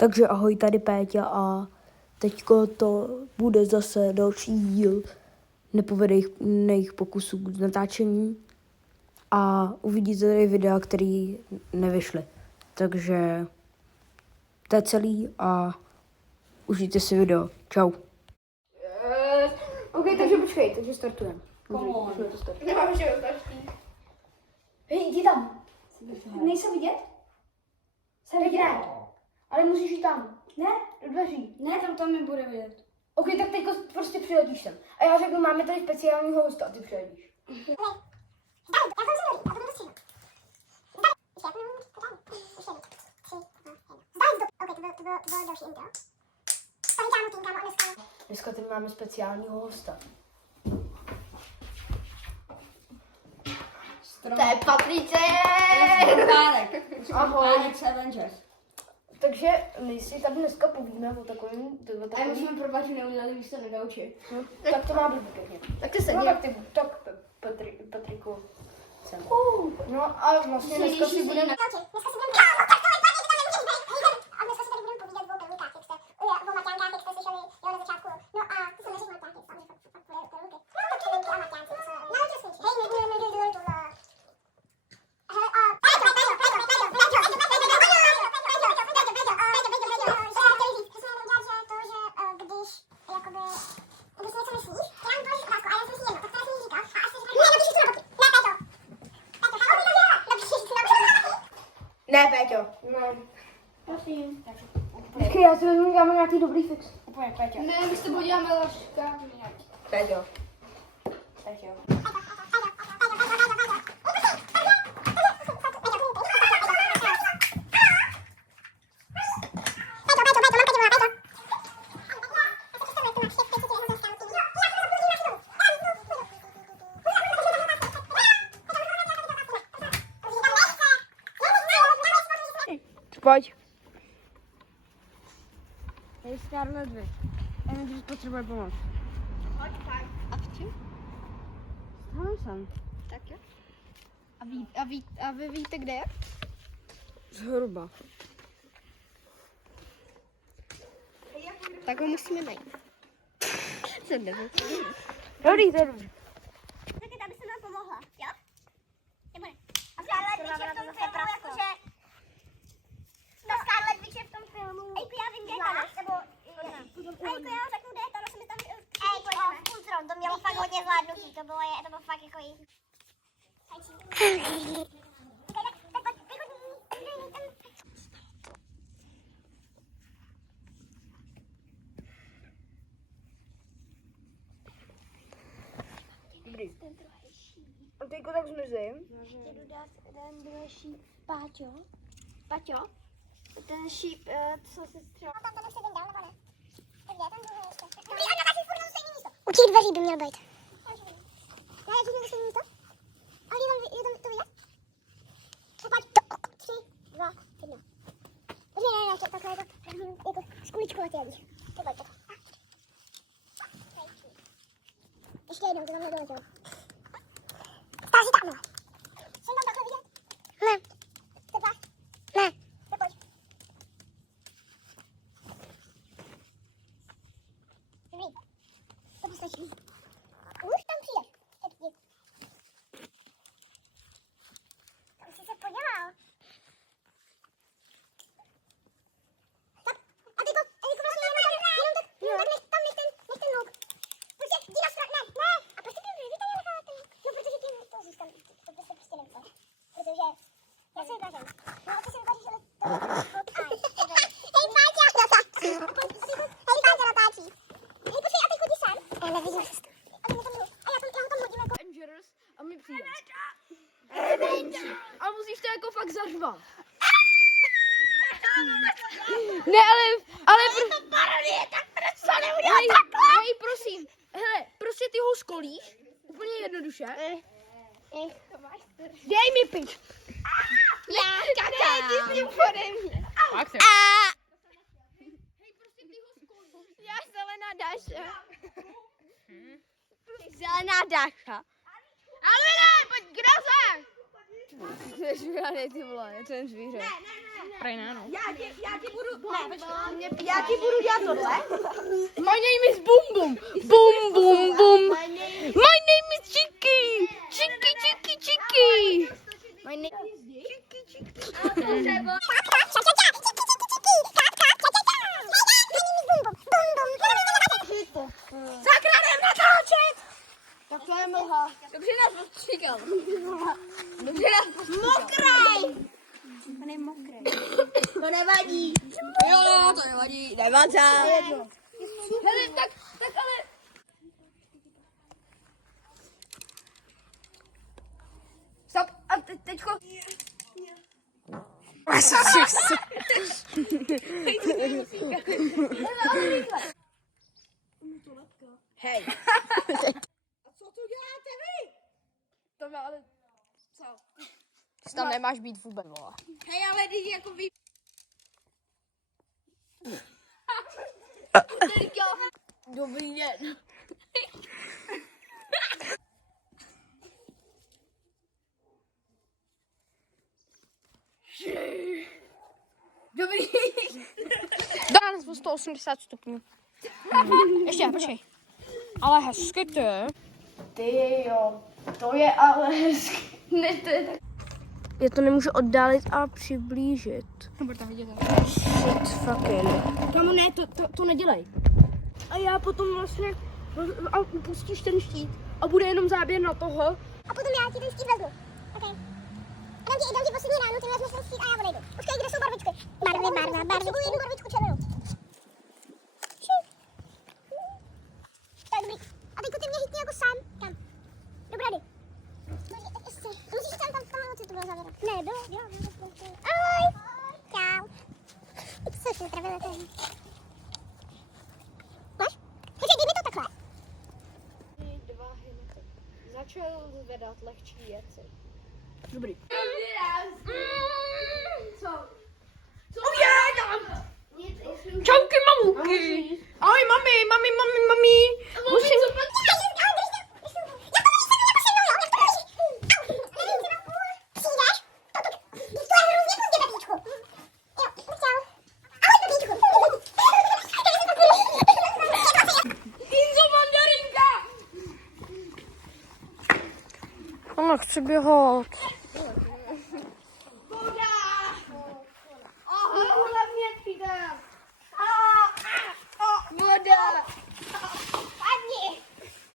Takže ahoj, tady Péťa a teďko to bude zase další díl nepovedených pokusů k natáčení a uvidíte tady videa, které nevyšly. Takže to je celý a užijte si video. Čau. OK, takže počkej, takže startujeme. Nemám, že jo, každý. Hej, jdi tam. Nejsem vidět? Jsem vidět. Ale musíš jít tam. Ne? Do dveří. Ne, tam nebude vidět. OK, tak teď prostě přiletíš sem. A já řeknu, máme tady speciálního hosta a ty přiletíš. Dneska tady máme speciálního hosta. To je Patrice! Párek. Ahoj. Párek z Avengers. Takže my si tady dneska povíme o takovém... A my jsme pro Patriku neudělali, když se nedaučí. Tak to má být pěkně. Tak ty se No tak ty, tak Patriku. Sem. No a vlastně dneska si budeme... Ne, Péťo. No. Prosím. Počkej, já si vezmu, dáme nějaký dobrý fix. Úplně, Péťo. Ne, my se podíváme laška. Péťo. Péťo. Pojď. Je Scarlet Witch. Avengers potřebuje pomoc. A v čem? Tam jsem. Tak jo. A vy víte, kde je? Zhruba. Tak ho musíme najít. Jsem nevím. Dobrý, to je dobrý. Tak aby jsem vám pomohla, jo? Nebo ne? A Scarlet Witch je v tom filmu jakože... No Scarlet Witch je v tom filmu... Ejku, já vím, kde je Thanos, nebo... Ejku, já řeknu, kde je Thanos, my tam... Ejku, Ultron, to mělo fakt hodně zvládnutí, to bylo fakt jako jí... Dobrý. A teďko tak zmizím. Jdu dát ten druhý šíp. Páťo? Paťo? Ten šíp, co se střel... No tam ten se vyndal, nebo ne? Tak kde je ten druhý ještě? Dobrý, a natáčí furt na stejné místo. U těch dveří by měl být. Já je na stejné místo? Ale je tam to vidět? Tak pojď. 3, 2, 1. Ne, takhle je to jako s kuličkou tělí. Tak pojď, tak. Ještě jednou, to tam nedoletělo. Stále si tam, no. Jsem tam takhle vidět? Ne. Třeba? Ne. Tak pojď. Dobrý. To postačí. Už tam přijdeš. Tak jdi. Tam jsi se podělal. Tak. A teďko vlastně jenom tak tam nech ten louk. Prostě jdi na stranu. Ne. A prostě ty lidi tady necháváte. No protože tím to zůstane. To by se prostě nechce. Protože já se vypařím. No a ty se vypaříš, ale to je hej, Páťa natáčí. Hej, Páťa natáčí. Hej, počkej, a teď chodí sem. Já nevidím se. A my to můžu. A já ho tam hodím jako... Avengers a my přijdeme. A musíš to jako fakt zařvat. Ne, ale to parodie, tak proč to neudělat takhle? Hej, prosím. Hele, prostě ty ho skolíš. Úplně jednoduše. Dej mi pič. Já, Kata! Ne, ty s ním pode mě. Fakt se. Hej, prostě ty ho skolíš. Já zelená Dáša. Zelená Dáša. Ale ne, pojď, kdo se? Ty žvíraný, ty vole, je ten zvíře. Ne. Prej ne, no. Já ti budu dělat tohle. My name is Bum Bum. Bum Bum Bum. My name is Chicky. Chicky, Chicky, Chicky. My name is Sakra, jdem natáčet! Tak to je mlha. Dobře nás postříkal. Dobře nás postříkal. Mokrej! On je mokrý. To nevadí. Jo, to nevadí. Nevadí. Hele, tak ale... Stop. A teďko... Hej. A co tu děláte vy? To má ale... Co? Ty tam nemáš být vůbec, vole. Hej, ale když jako vy... Dobrý den. Dobrý. Dá nás 180 stupňů. Ještě, počkej. Ale hezky ty. Ty jo, to je ale hezky. Ne, to je tak... Já to nemůžu oddálit a přiblížit. Nebude tam vidět. Shit, fucking. Kamu ne, to nedělej. A já potom vlastně a pustíš ten štít a bude jenom záběr na toho. A potom já ti ten štít vezmu. Okay. Dám ti poslední ránu, ty mi vezmeš ten štít a já odejdu. Počkej, kde jsou barvičky? Barvy. Potřebuji jednu barvičku červenou. Tak dobrý. A teďko ty mě hitni jako sám. Kam? Do brady. Musíš tam moci to bylo závěra. Ne, bylo. Ahoj. Čau. Co jsi upravila tady? Máš? Počkej, dej mi to takhle. Začal zvedat lehčí věci. Dobrý. Co? Čauky, mamuky. Ahoj, mami. Musím... Ona chce běhat.